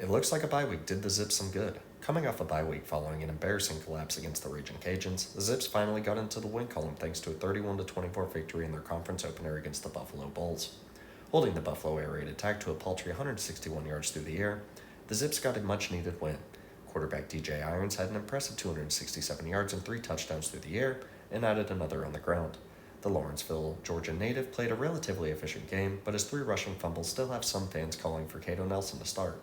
It looks like a bye week did the Zips some good. Coming off a bye week following an embarrassing collapse against the Ragin Cajuns, the Zips finally got into the win column thanks to a 31-24 victory in their conference opener against the Buffalo Bulls. Holding the Buffalo air raid attack to a paltry 161 yards through the air, the Zips got a much-needed win. Quarterback DJ Irons had an impressive 267 yards and 3 touchdowns through the air and added another on the ground. The Lawrenceville, Georgia native played a relatively efficient game, but his 3 rushing fumbles still have some fans calling for Cato Nelson to start.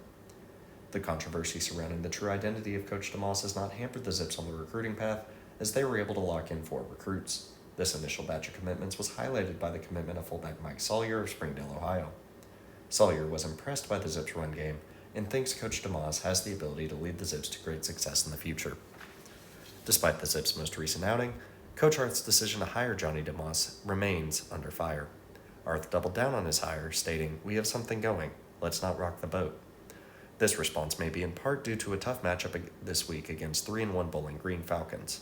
The controversy surrounding the true identity of Coach Dumas has not hampered the Zips on the recruiting path, as they were able to lock in 4 recruits. This initial batch of commitments was highlighted by the commitment of fullback Mike Sawyer of Springdale, Ohio. Sawyer was impressed by the Zips' run game and thinks Coach Dumas has the ability to lead the Zips to great success in the future. Despite the Zips' most recent outing, Coach Arth's decision to hire Johnny Dumas remains under fire. Arth doubled down on his hire, stating, "We have something going. Let's not rock the boat." This response may be in part due to a tough matchup this week against 3-1 Bowling Green Falcons.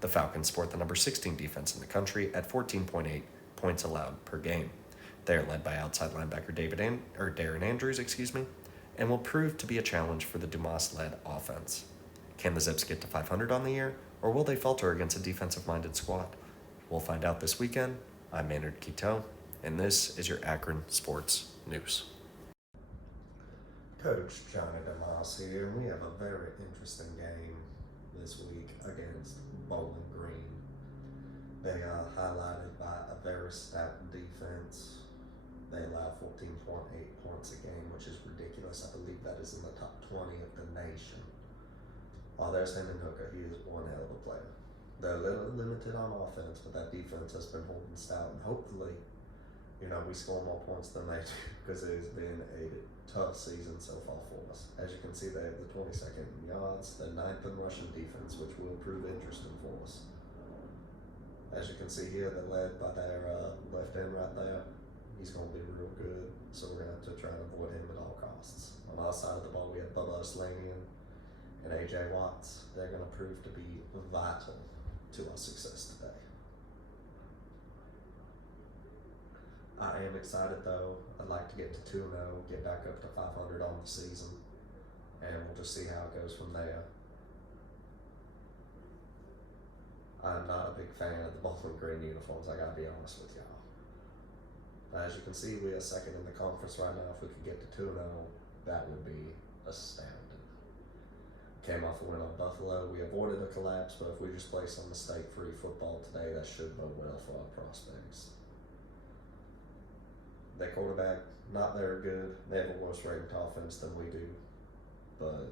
The Falcons sport the number 16 defense in the country at 14.8 points allowed per game. They are led by outside linebacker Darren Andrews, and will prove to be a challenge for the Dumas-led offense. Can the Zips get to 500 on the year, or will they falter against a defensive-minded squad? We'll find out this weekend. I'm Maynard Quito, and this is your Akron Sports News. Coach Johnny Dumas here, and we have a very interesting game this week against Bowling Green. They are highlighted by a very stout defense. They allow 14.8 points a game, which is ridiculous. I believe that is in the top 20 of the nation. While there's Hendon Hooker, he is one hell of a player. They're a little limited on offense, but that defense has been holding stout, and hopefully, we score more points than they do, because it has been a tough season so far for us. As you can see, they have the 22nd in yards, the 9th in rushing defense, which will prove interesting for us. As you can see here, they're led by their left end right there. He's going to be real good, so we're going to have to try and avoid him at all costs. On our side of the ball, we have Bubba Slanian and AJ Watts. They're going to prove to be vital to our success today. I am excited though. I'd like to get to 2-0, get back up to 500 on the season, and we'll just see how it goes from there. I'm not a big fan of the Bowling Green uniforms, I gotta be honest with y'all. As you can see, we are second in the conference right now. If we could get to 2-0, that would be astounding. Came off a win on Buffalo. We avoided a collapse, but if we just play some mistake-free football today, that should bode well for our prospects. Their quarterback, not very good. They have a worse ranked offense than we do. But,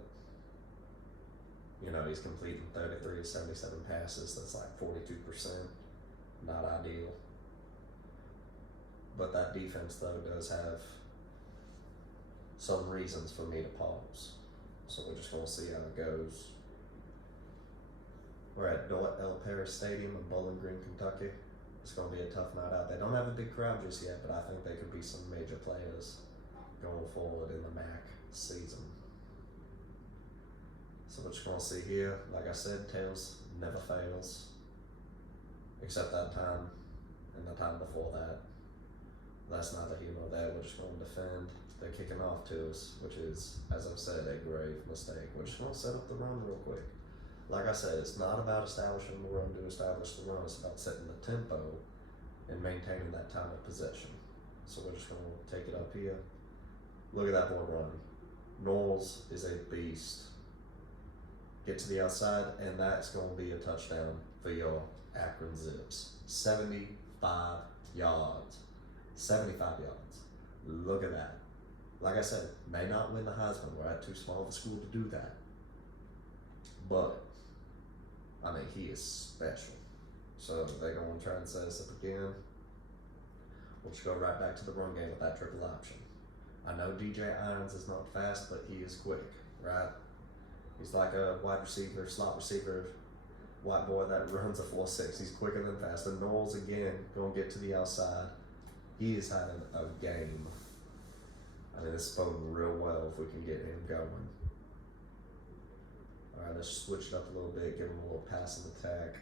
he's completing 33 to 77 passes. That's like 42%. Not ideal. But that defense, though, does have some reasons for me to pause. So we're just going to see how it goes. We're at Dwight L. Paris Stadium in Bowling Green, Kentucky. It's going to be a tough night out. They don't have a big crowd just yet, but I think they could be some major players going forward in the MAC season. So we're just going to see here. Like I said, tails never fails. Except that time and the time before that. That's neither here nor there. We're just going to defend. They're kicking off to us, which is, as I've said, a grave mistake. We're just going to set up the run real quick. Like I said, it's not about establishing the run to establish the run. It's about setting the tempo and maintaining that time of possession. So we're just going to take it up here. Look at that boy run. Knowles is a beast. Get to the outside, and that's going to be a touchdown for your Akron Zips. 75 yards. 75 yards. Look at that. Like I said, may not win the Heisman. We're at too small of a school to do that. But, he is special. So they're going to try and set us up again. We'll just go right back to the run game with that triple option. I know DJ Irons is not fast, but he is quick, right? He's like a wide receiver, slot receiver, white boy that runs a 4.6. He's quicker than fast. And Knowles, again, going to get to the outside. He is having a game. It's boding real well if we can get him going. All right, let's switch it up a little bit, give him a little passing attack.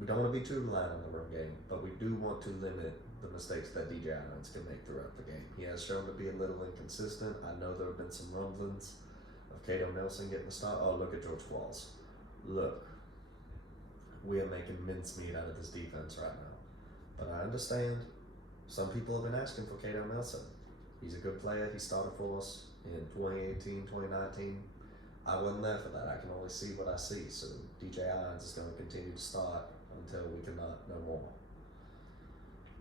We don't want to be too reliant on the run game, but we do want to limit the mistakes that DJ Irons can make throughout the game. He has shown to be a little inconsistent. I know there have been some rumblings of Cato Nelson getting the start. Oh, look at George Qualls. Look, we are making mincemeat out of this defense right now. But I understand some people have been asking for Cato Nelson. He's a good player. He started for us in 2018, 2019. I wasn't there for that. I can only see what I see. So DJ Irons is going to continue to start until we cannot no more.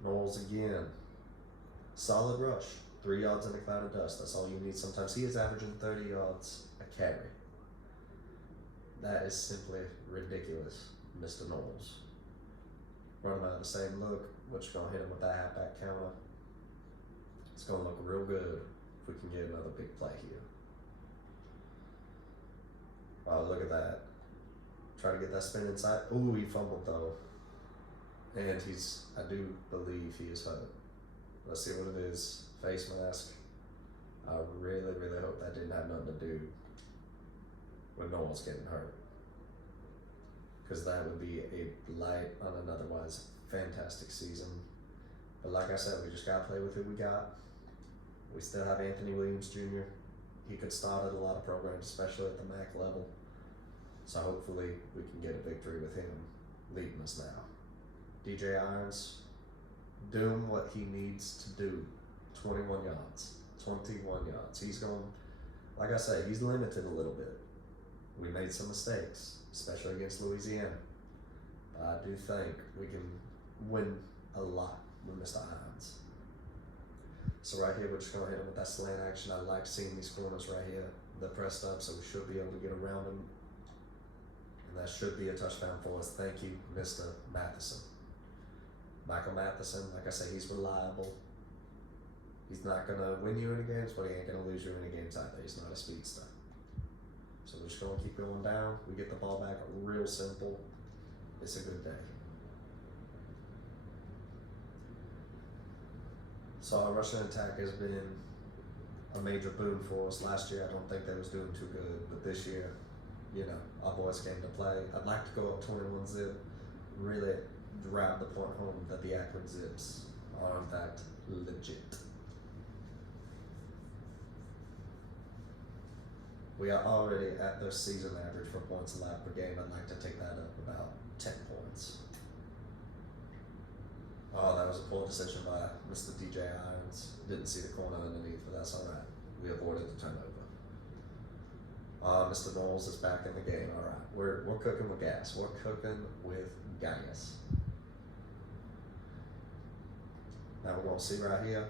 Knowles again. Solid rush. 3 yards in a cloud of dust. That's all you need. Sometimes he is averaging 30 yards a carry. That is simply ridiculous, Mr. Knowles. Run him out of the same look. We're just going to hit him with that halfback counter. It's going to look real good if we can get another big play here. Oh, look at that. Try to get that spin inside. Ooh, he fumbled though. And I do believe he is hurt. Let's see what it is. Face mask. I really, really hope that didn't have nothing to do with Knowles getting hurt. Because that would be a blight on an otherwise fantastic season. But like I said, we just got to play with who we got. We still have Anthony Williams Jr. He could start at a lot of programs, especially at the MAC level. So hopefully we can get a victory with him leading us now. DJ Irons, doing what he needs to do. 21 yards. 21 yards. He's going, like I said, he's limited a little bit. We made some mistakes, especially against Louisiana. I do think we can win a lot with Mr. Hines. So right here, we're just going to hit him with that slant action. I like seeing these corners right here. They're pressed up, so we should be able to get around them. And that should be a touchdown for us. Thank you, Mr. Matheson. Michael Matheson, like I said, he's reliable. He's not going to win you any games, but he ain't going to lose you any games either. He's not a speedster. So we're just going to keep going down. We get the ball back real simple. It's a good day. So our rushing attack has been a major boon for us. Last year, I don't think they was doing too good, but this year, you know, our boys came to play. I'd like to go up 21 zip, really drive the point home that the Akron Zips are in fact legit. We are already at their season average for points allowed per game. I'd like to take that up about 10 points. Oh, that was a poor decision by Mr. DJ Irons. Didn't see the corner underneath, but that's all right. We avoided the turnover. Mr. Knowles is back in the game. All right, we're cooking with gas. We're cooking with gas. Now we're gonna see right here,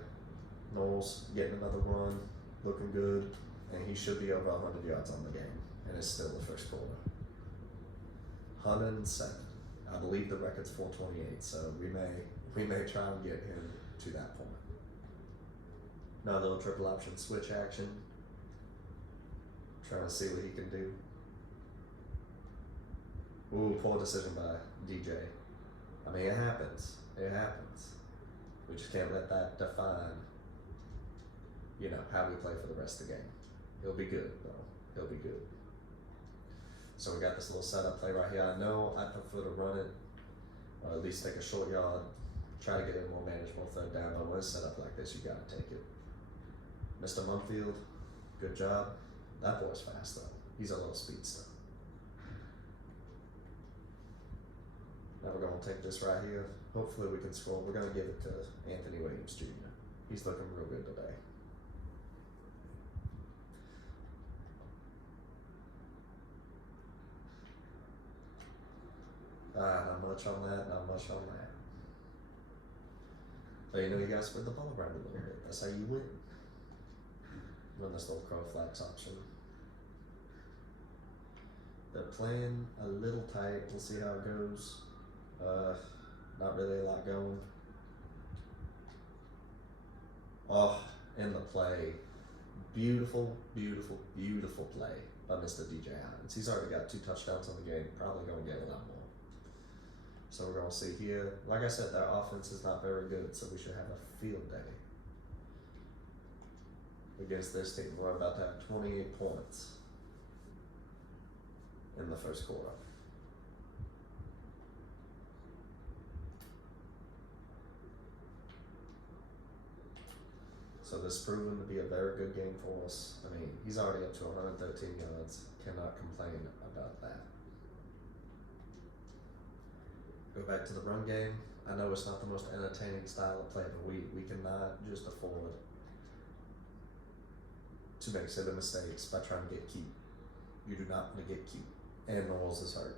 Knowles getting another run, looking good, and he should be over 100 yards on the game, and it's still the first quarter. 107. I believe the record's 428, so we may try and get him to that point. Now a little triple option switch action. Trying to see what he can do. Ooh, poor decision by DJ. I mean, it happens. It happens. We just can't let that define, you know, how we play for the rest of the game. He'll be good, though. He'll be good. So we got this little setup play right here. I know I prefer to run it, or at least take a short yard, try to get a more manageable third down. But when it's set up like this, you got to take it. Mr. Mumfield, good job. That boy's fast, though. He's a little speedster. Now we're going to take this right here. Hopefully we can score. We're going to give it to Anthony Williams Jr. He's looking real good today. Not much on that, not much on that. But you know, you gotta spread the ball around a little bit. That's how you win. Run this little crow flex option. They're playing a little tight. We'll see how it goes. Not really a lot going. Oh, in the play. Beautiful, beautiful, beautiful play by Mr. DJ Hines. He's already got 2 touchdowns on the game. Probably going to get a lot more. So we're going to see here. Like I said, their offense is not very good, so we should have a field day. Against this team, we're about to have 28 points in the first quarter. So So this is proven to be a very good game for us. I mean, he's already up to 113 yards. Cannot complain about that. Go back to the run game. I know it's not the most entertaining style of play, but we cannot just afford to make silly mistakes by trying to get cute. You do not want to get cute. And Knowles is hurt.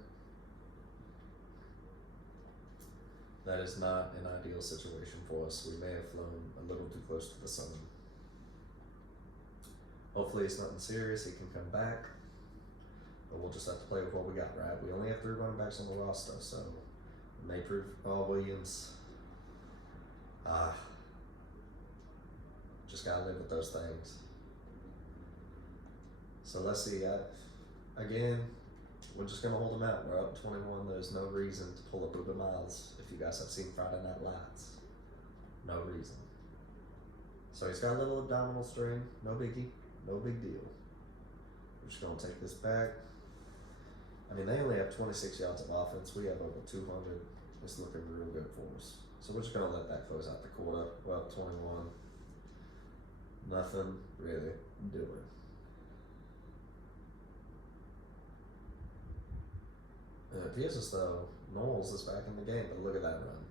That is not an ideal situation for us. We may have flown a little too close to the sun. Hopefully it's nothing serious. He can come back. But we'll just have to play with what we got, right? We only have 3 running backs on the roster, so it may prove Williams. Just gotta live with those things. So let's see. Again, we're just gonna hold them out. We're up 21. There's no reason to pull a Booba Miles. If you guys have seen Friday Night Lights, no reason. So he's got a little abdominal strain. No biggie. No big deal. We're just gonna take this back. I mean, they only have 26 yards of offense. We have over 200. It's looking real good for us. So we're just gonna let that close out the quarter. We're up 21. Nothing really doing. It appears as though Knowles is back in the game, but look at that run.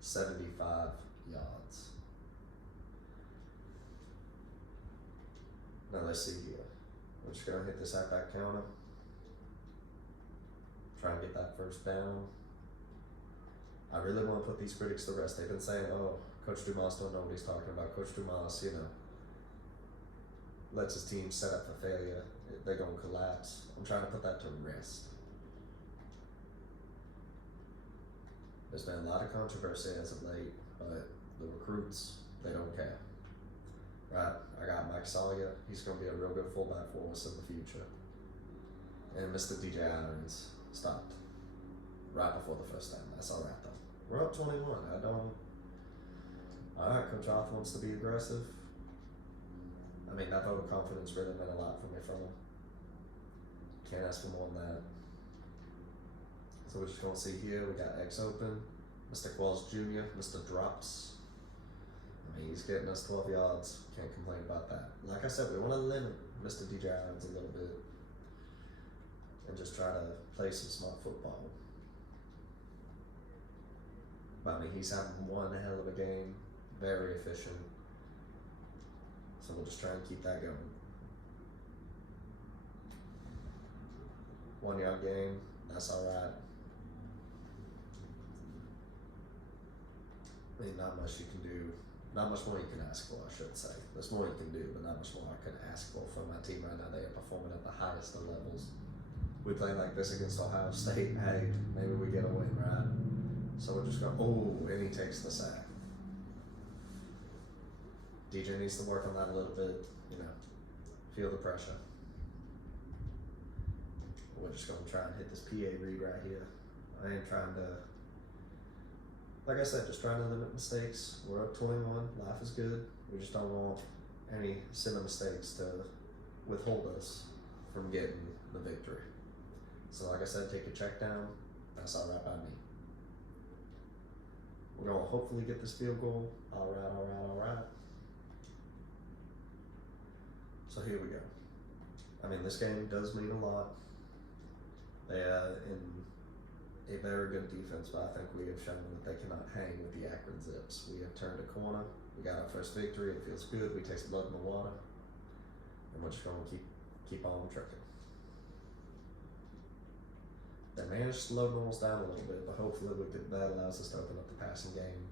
75 yards. Now let's see here. We're just gonna hit this halfback counter. Try and get that first down. I really want to put these critics to rest. They've been saying, oh, Coach Dumas don't know what he's talking about. Coach Dumas, lets his team set up for failure. They're gonna collapse. I'm trying to put that to rest. There's been a lot of controversy as of late, but the recruits, they don't care. Right, I got Mike Sawyer. He's going to be a real good fullback for us in the future. And Mr. DJ Irons stopped right before the first time. That's all right, though. We're up 21. All right, Coach Arthur wants to be aggressive. I mean, that vote of confidence really meant a lot for me from him. Can't ask for more than that. So we're just going to see here, we got X open, Mr. Qualls Jr., Mr. Drops. I mean, he's getting us 12 yards. Can't complain about that. Like I said, we want to limit Mr. DJ Irons a little bit and just try to play some smart football. But I mean, he's having one hell of a game, very efficient. So we'll just try and keep that going. 1 yard game, that's all right. I mean, not much you can do. Not much more you can ask for, I should say. There's more you can do, but not much more I could ask for from my team right now. They are performing at the highest of levels. We play like this against Ohio State. Hey, maybe we get a win, right? So we're just going, oh, and he takes the sack. DJ needs to work on that a little bit, feel the pressure. We're just going to try and hit this PA read right here. I ain't trying to, like I said, just trying to limit mistakes. We're up 21, life is good. We just don't want any silly mistakes to withhold us from getting the victory. So like I said, take a check down. That's all right by me. We're going to hopefully get this field goal. All right. So here we go. I mean, this game does mean a lot. They are in a very good defense, but I think we have shown that they cannot hang with the Akron Zips. We have turned a corner. We got our first victory. It feels good. We taste blood in the water. And we're just going to keep on trucking. They managed to slow Knowles down a little bit, but hopefully that allows us to open up the passing game.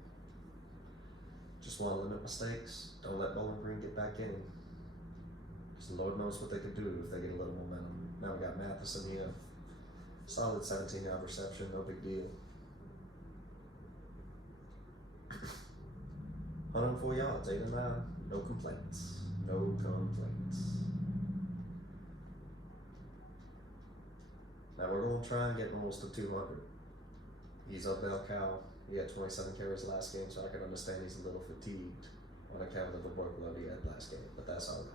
Just want to limit mistakes. Don't let Bowling Green get back in. Because the Lord knows what they can do if they get a little momentum. Now we got Matheson here. Solid 17-yard reception, no big deal. 104 yards, 8 and 9, no complaints. No complaints. Now we're going to try and get Knowles to 200. He's a bell cow. He had 27 carries last game, so I can understand he's a little fatigued on account of the workload he had last game, but that's all right.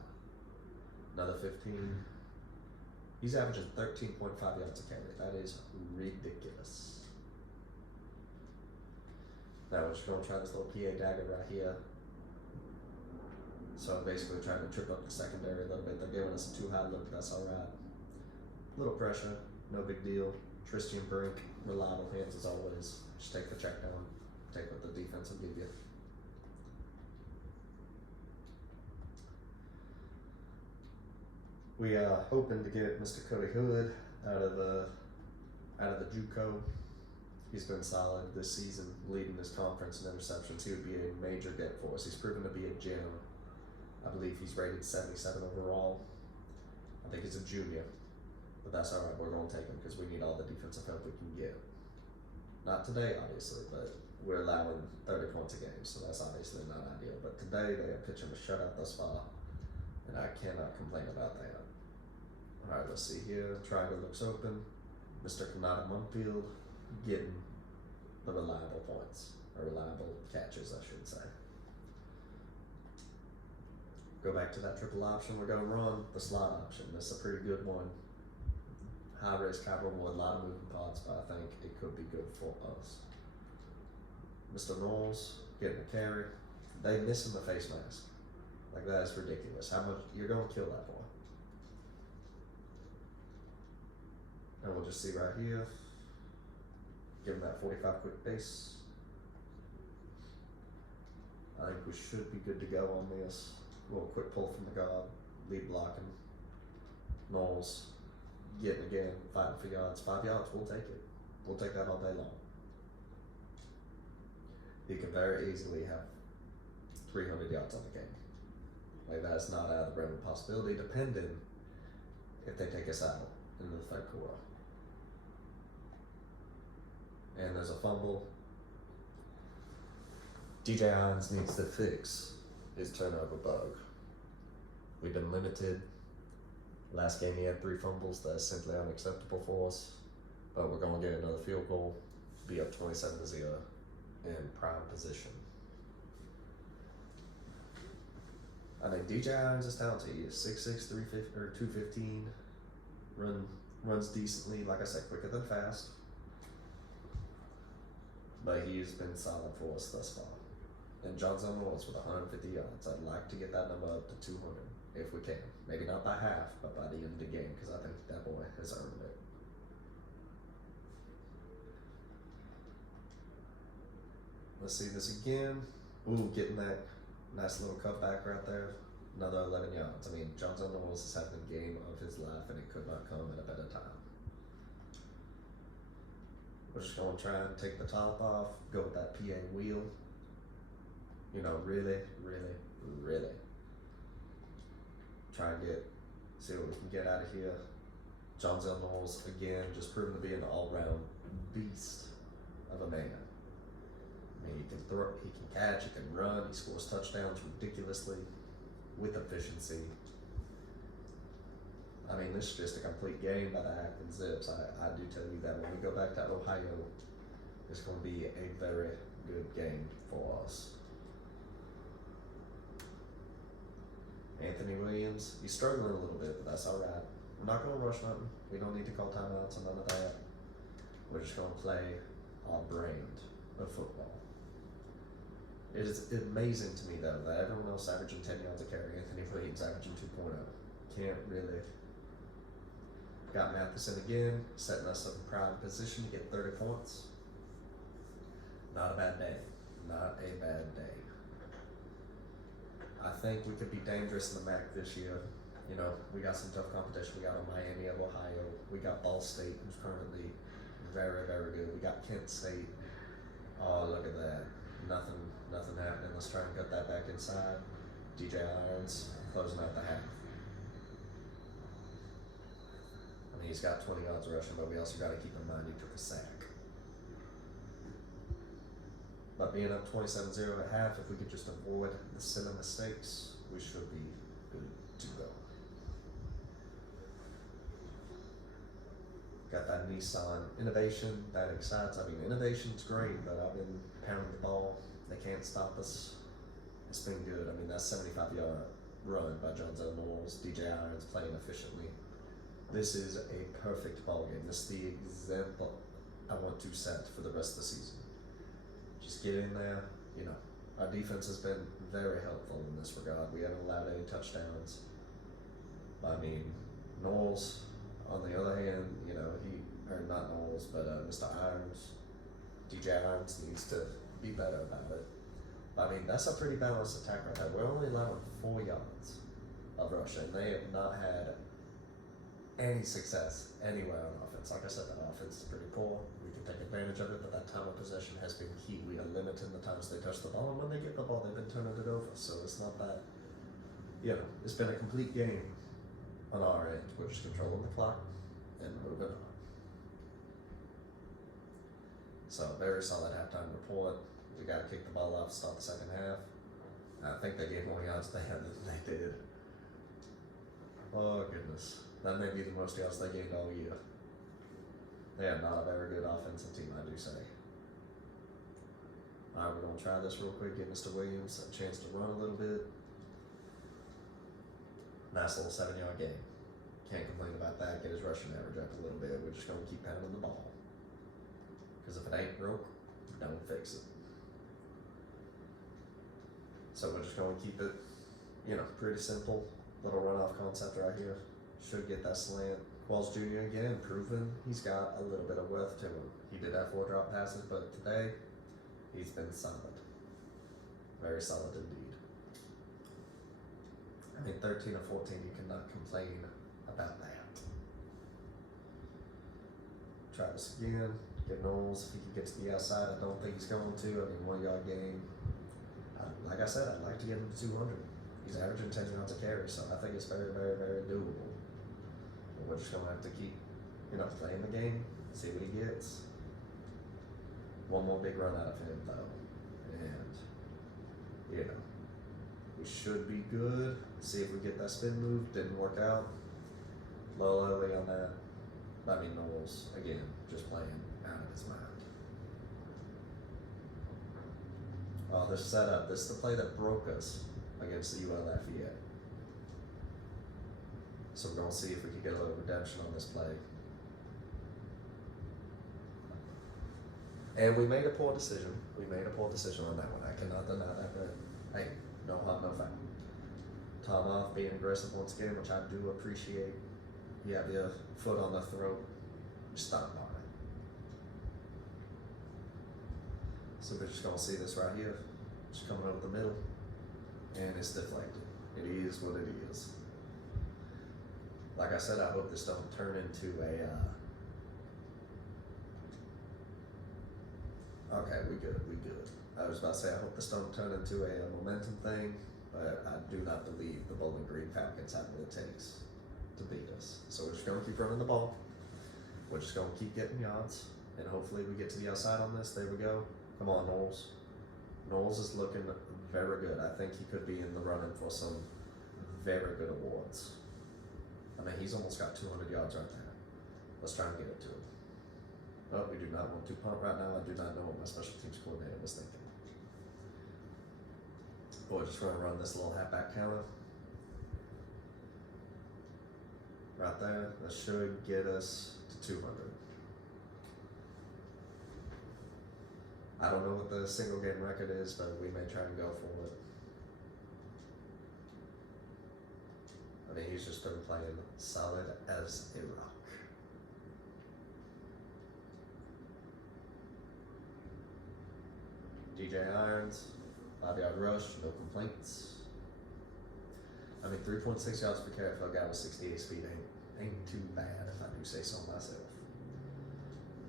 Another 15. He's averaging 13.5 yards a carry. That is ridiculous. Now we're just going to try this little PA dagger right here. So basically trying to trip up the secondary a little bit. They're giving us a too high look, that's alright. Little pressure, no big deal. Tristan Brink, reliable hands as always. Just take the check down, take what the defense will give you. We are hoping to get Mr. Cody Hood out of the JUCO. He's been solid this season, leading this conference in interceptions. He would be a major get for us. He's proven to be a gem. I believe he's rated 77 overall. I think he's a junior, but that's alright. We're going to take him because we need all the defensive help we can get. Not today, obviously, but we're allowing 30 points a game, so that's obviously not ideal. But today they are pitching a shutout thus far, and I cannot complain about that. Alright, let's see here. Triangle looks open. Mr. Kanata Munfield getting the reliable points, or reliable catches, I should say. Go back to that triple option. We're going to run the slot option. This is a pretty good one. High risk, high reward, a lot of moving parts, but I think it could be good for us. Mr. Knowles getting a carry. They missing the face mask. Like, that is ridiculous. How much you're going to kill that boy. And we'll just see right here. Give him that 45 quick base. I think we should be good to go on this. A little quick pull from the guard, lead blocking. Knowles getting again, fighting for yards. 5 yards, we'll take it. We'll take that all day long. He can very easily have 300 yards on the game. Like, that's not out of the realm of possibility, depending if they take us out in the third quarter. And there's a fumble. DJ Irons needs to fix his turnover bug. We've been limited. Last game he had 3 fumbles. That's simply unacceptable for us. But we're going to get another field goal. Be up 27-0 in prime position. I think DJ Irons is talented. He is 6'6", 350 or 215. Runs decently. Like I said, quicker than fast. But he's been solid for us thus far. And Johnson Knowles with 150 yards. I'd like to get that number up to 200 if we can. Maybe not by half, but by the end of the game, because I think that boy has earned it. Let's see this again. Ooh, getting that nice little cutback right there. Another 11 yards. I mean, Johnson Knowles is having the game of his life, and it could not come at a better time. We're just going to try and take the top off, go with that PA wheel. You know, really try and see what we can get out of here. Johnson Knowles, again, just proven to be an all-round beast of a man. I mean, he can throw, he can catch, he can run, he scores touchdowns ridiculously with efficiency. I mean, this is just a complete game by the Akron Zips. I do tell you that when we go back to Ohio, it's going to be a very good game for us. Anthony Williams, he's struggling a little bit, but that's all right. We're not going to rush nothing. We don't need to call timeouts and none of that. We're just going to play our brand of football. It is amazing to me, though, that everyone else averaging 10 yards a carry, Anthony Williams averaging 2.0. Can't really. Got Matheson again, setting us up in prime position to get 30 points. Not a bad day. Not a bad day. I think we could be dangerous in the MAC this year. You know, we got some tough competition. We got Miami of Ohio. We got Ball State, who's currently very, very good. We got Kent State. Oh, look at that. Nothing happening. Let's try and get that back inside. DJ Irons closing out the half. I mean, he's got 20 yards rushing, but we also got to keep in mind he took a sack. But being up 27-0 at half, if we could just avoid the silly mistakes, we should be good to go. Got that Nissan innovation, that excites. I mean, innovation's great, but I've been pounding the ball. They can't stop us. It's been good. I mean, that 75-yard run by Johnson Knowles, DJ Irons playing efficiently. This is a perfect ball game. This is the example I want to set for the rest of the season. Just get in there, you know, Our defense has been very helpful in this regard. We haven't allowed any touchdowns. I mean, Knowles, on the other hand, or not Knowles, but Mr. Irons, DJ Irons needs to be better about it. I mean, that's a pretty balanced attack right there. We're only allowing 4 yards of rushing. They have not had any success anywhere on offense. Like I said, that offense is pretty poor. We can take advantage of it, but that time of possession has been key. We are limiting the times they touch the ball, and when they get the ball, they've been turning it over. So it's not that, it's been a complete game on our end. We're just controlling the clock and moving on. So very solid halftime report. We got to kick the ball off to start the second half. I think they gave more yards than they did. Oh goodness. That may be the most yards they gained all year. They are not a very good offensive team, I do say. Alright, we're going to try this real quick, give Mr. Williams a chance to run a little bit. Nice little 7-yard gain. Can't complain about that. Get his rushing average up a little bit. We're just going to keep pounding the ball. Because if it ain't broke, don't fix it. So we're just going to keep it, pretty simple. Little runoff concept right here. Should get that slant. Qualls Jr. again, proven he's got a little bit of wealth to him. He did have 4 drop passes, but today he's been solid. Very solid indeed. I mean, 13 or 14, you cannot complain about that. Try this again. Get Knowles if he can get to the outside. I don't think he's going to. I mean, 1-yard gain. Like I said, I'd like to get him to 200. He's averaging 10 yards a carry, so I think it's very, very, very doable. And we're just going to have to keep, playing the game, see what he gets. One more big run out of him, though. And, we should be good. See if we get that spin move. Didn't work out. Low early on that. I mean, Knowles, again, just playing out of his mind. Oh, this setup. This is the play that broke us against the UL Lafayette. So we're going to see if we can get a little redemption on this play. And we made a poor decision. We made a poor decision on that one. I cannot deny that, but hey, no harm, no foul. Tom off, being aggressive once again, which I do appreciate. You have your foot on the throat, just stomp on it. So we're just going to see this right here. Just coming over the middle, and it's deflected. It is what it is. Like I said, I hope this don't turn into a, okay, we good. I was about to say, I hope this don't turn into a momentum thing, but I do not believe the Bowling Green Falcons have what it takes to beat us. So we're just going to keep running the ball. We're just going to keep getting yards, and hopefully we get to the outside on this. There we go. Come on, Knowles. Knowles is looking very good. I think he could be in the running for some very good awards. I mean, he's almost got 200 yards right there. Let's try and get it to him. Oh, we do not want to punt right now. I do not know what my special teams coordinator was thinking. We're just going to run this little halfback counter. Right there. That should get us to 200. I don't know what the single game record is, but we may try and go for it. I mean, he's just been playing solid as a rock. DJ Irons, 5-yard rush, no complaints. I mean, 3.6 yards per carry for a guy with 68 speed ain't too bad, if I do say so myself.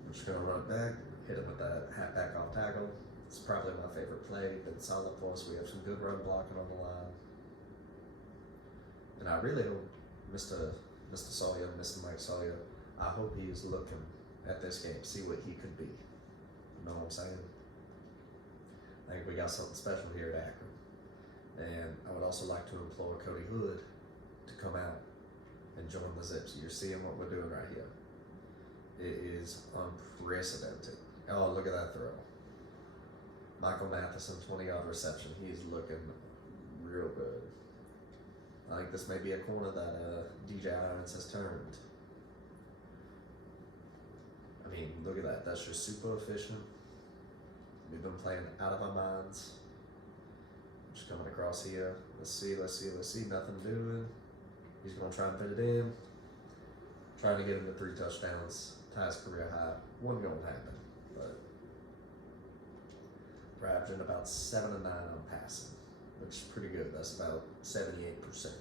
I'm just gonna run it back, hit him with that halfback off tackle. It's probably my favorite play. Been solid for us. We have some good run blocking on the line. And I really hope Mr. Sawyer, Mr. Mike Sawyer, I hope he is looking at this game, see what he could be. You know what I'm saying? I think we got something special here at Akron. And I would also like to implore Cody Hood to come out and join the Zips. You're seeing what we're doing right here. It is unprecedented. Oh, look at that throw. Michael Matheson, 20-yard reception. He's looking real good. I think this may be a corner that DJ Irons has turned. I mean, look at that. That's just super efficient. We've been playing out of our minds. Just coming across here. Let's see. Nothing doing. He's going to try and fit it in. Trying to get him to 3 touchdowns. Ties career high. Wasn't going to happen. But we're averaging about 7 and 9 on passing, which is pretty good. That's about 78%.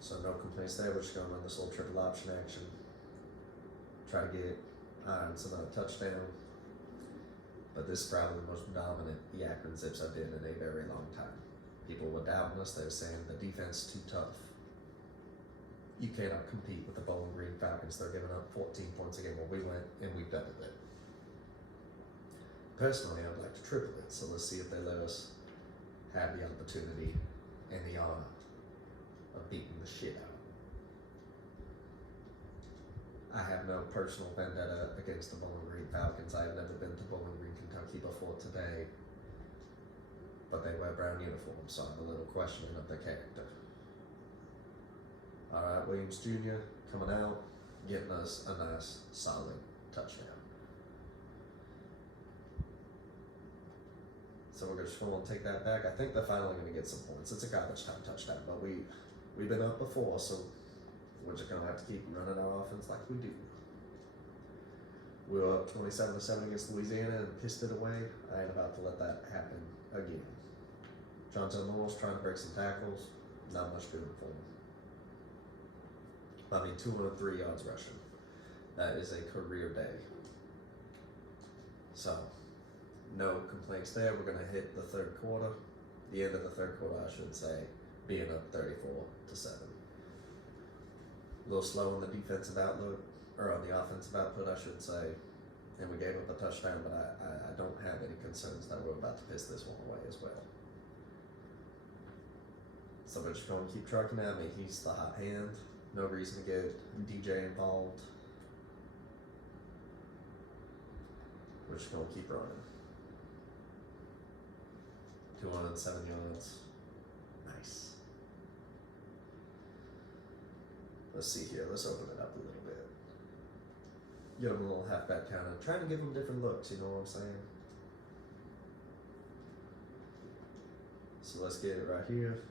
So no complaints there. We're just going to run this little triple option action. Try to get Irons another touchdown. But this is probably the most dominant the Akron Zips have been in a very long time. People were doubting us. They were saying the defense is too tough. You cannot compete with the Bowling Green Falcons. They're giving up 14 points a game. Well, we went and we doubled it. Personally, I would like to triple it. So let's see if they let us have the opportunity and the honor of beating the shit out. I have no personal vendetta against the Bowling Green Falcons. I have never been to Bowling Green, Kentucky before today, but they wear brown uniforms, so I'm a little questioning of their character. All right, Williams Jr. coming out, getting us a nice, solid touchdown. So we're just going to take that back. I think they're finally going to get some points. It's a garbage time touchdown, but we've been up before, so we're just going to have to keep running our offense like we do. We were up 27-7 against Louisiana and pissed it away. I ain't about to let that happen again. Jonathan Moore's trying to break some tackles. Not much doing for him. 203 yards rushing. That is a career day. So, no complaints there. We're going to hit the third quarter. The end of the third quarter, I should say, being up 34-7. A little slow on the defensive outlook, or on the offensive output, I should say. And we gave up a touchdown, but I don't have any concerns that we're about to piss this one away as well. So we're just going to keep trucking at me. He's the hot hand. No reason to get DJ involved. We're just going to keep running. 207 yards. Nice. Let's see here. Let's open it up a little bit. Get him a little halfback counter. Trying to give him different looks, you know what I'm saying? So let's get it right here.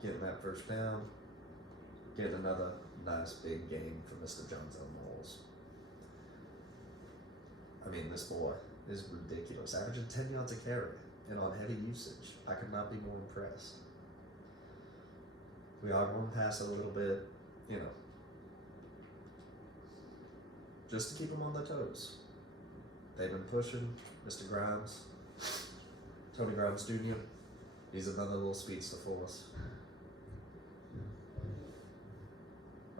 Getting that first down. Getting another nice big game for Mr. Jones on Knowles. I mean, this boy is ridiculous. Averaging 10 yards a carry and on heavy usage. I could not be more impressed. We are going to pass a little bit, you know, just to keep them on their toes. They've been pushing Mr. Grimes, Tony Grimes Jr. He's another little speedster for us.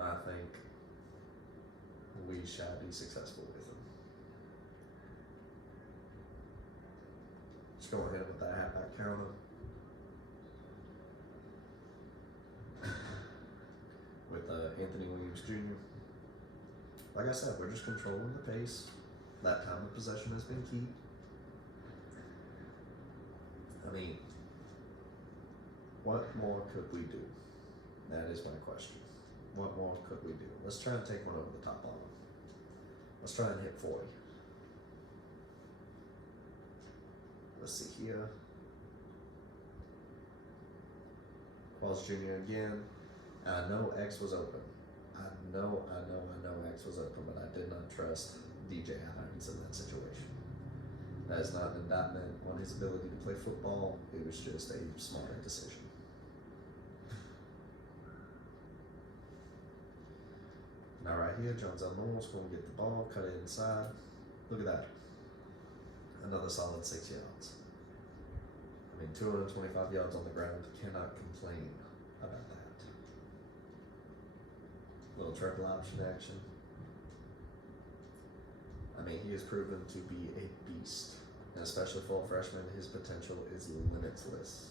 I think we shall be successful with him. Just go ahead with that halfback counter. With Anthony Williams Jr. Like I said, we're just controlling the pace. That time of possession has been key. I mean, what more could we do? That is my question. What more could we do? Let's try and take one over the top on him. Let's try and hit 40. Let's see here. Qualls Jr. again. I know X was open. I know X was open, but I did not trust DJ Irons in that situation. That is not an indictment on his ability to play football. It was just a smart decision. Now right here, Jones Elmore's going to get the ball, cut it inside. Look at that. Another solid 6 yards. I mean, 225 yards on the ground. Cannot complain about that. Little triple option action. I mean, he has proven to be a beast. And especially for a freshman, his potential is limitless.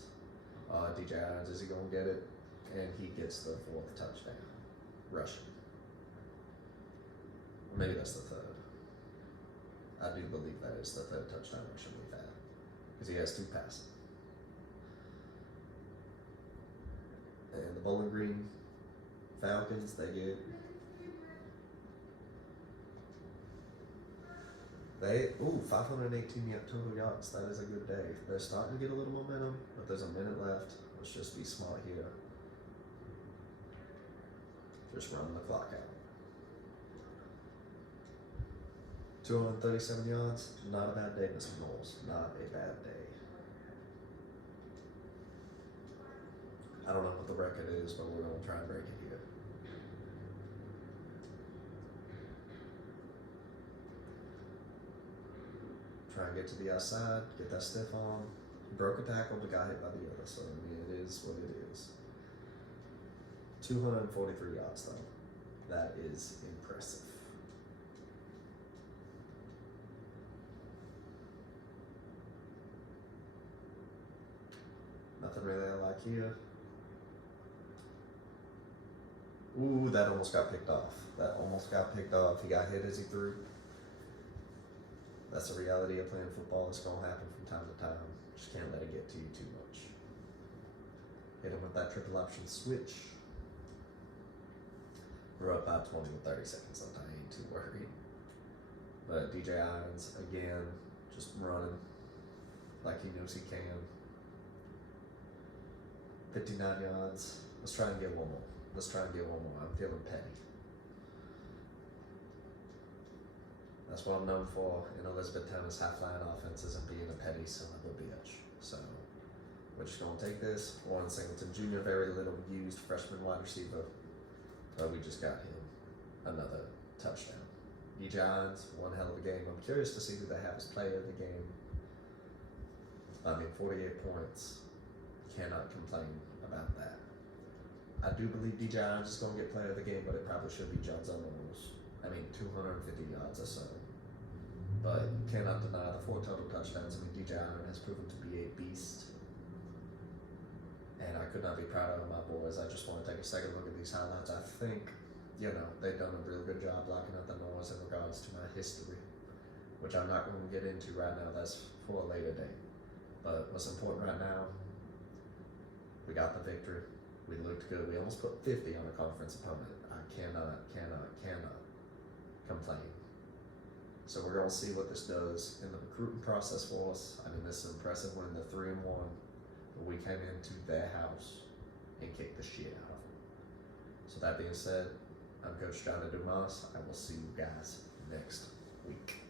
DJ Irons, is he going to get it? And he gets the 4th touchdown. Rushing. Or maybe that's the 3rd. I do believe that is the 3rd touchdown rushing we've had. Because he has 2 passing. And the Bowling Green Falcons, they get They 518 total yards. That is a good day. They're starting to get a little momentum, but there's a minute left. Let's just be smart here. Just run the clock out. 237 yards. Not a bad day, Mr. Knowles. Not a bad day. I don't know what the record is, but we're gonna try and break it here. Try and get to the outside, get that stiff arm. Broke a tackle, but got hit by the other, so I mean, it is what it is. 243 yards, though. That is impressive. Nothing really I like here. Ooh, that almost got picked off. That almost got picked off. He got hit as he threw. That's the reality of playing football. It's going to happen from time to time. Just can't let it get to you too much. Hit him with that triple option switch. We're up by 20 with 30 seconds left. I ain't too worried. But DJ Irons, again, just running like he knows he can. 59 yards. Let's try and get one more. I'm feeling petty. That's what I'm known for in Elizabethtown is high-flying offenses and being a petty son of a bitch. So we're just going to take this. Warren Singleton Jr., very little used freshman wide receiver. But we just got him another touchdown. DJ Irons, one hell of a game. I'm curious to see who they have as player of the game. 48 points. Cannot complain about that. I do believe DJ Irons is going to get player of the game, but it probably should be John Knowles. 250 yards or so. But you cannot deny the 4 total touchdowns. DJ Irons has proven to be a beast. And I could not be prouder of my boys. I just want to take a second look at these highlights. I think, they've done a real good job blocking out the noise in regards to my history, which I'm not going to get into right now. That's for a later date. But what's important right now, we got the victory. We looked good. We almost put 50 on a conference opponent. I cannot complain. So we're going to see what this does in the recruiting process for us. This is impressive. We're in the 3-1. But we came into their house and kicked the shit out of them. So that being said, I'm Coach John Dumas. I will see you guys next week.